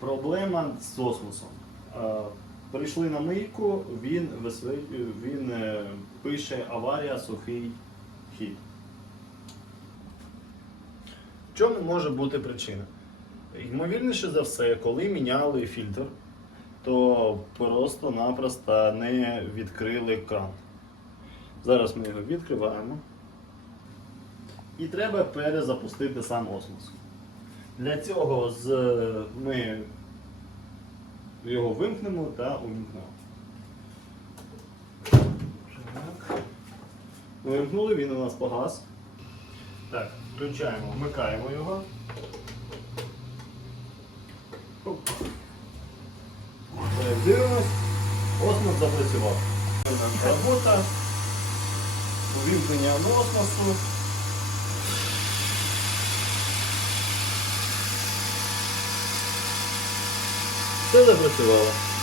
Проблема з осмосом. Е, Прийшли на мийку, він, він е, пише аварія, сухий хід. В чому може бути причина? Ймовірніше за все, коли міняли фільтр, то просто-напросто не відкрили кран. Зараз ми його відкриваємо. І треба перезапустити сам осмос. Для цього з, ми його вимкнемо та увімкнемо. Вимкнули, він у нас погас. Так, включаємо, вмикаємо його. Е, Дивимось, осмос запрацював. Робота. Увімкнення осмосу. Все запрацювало.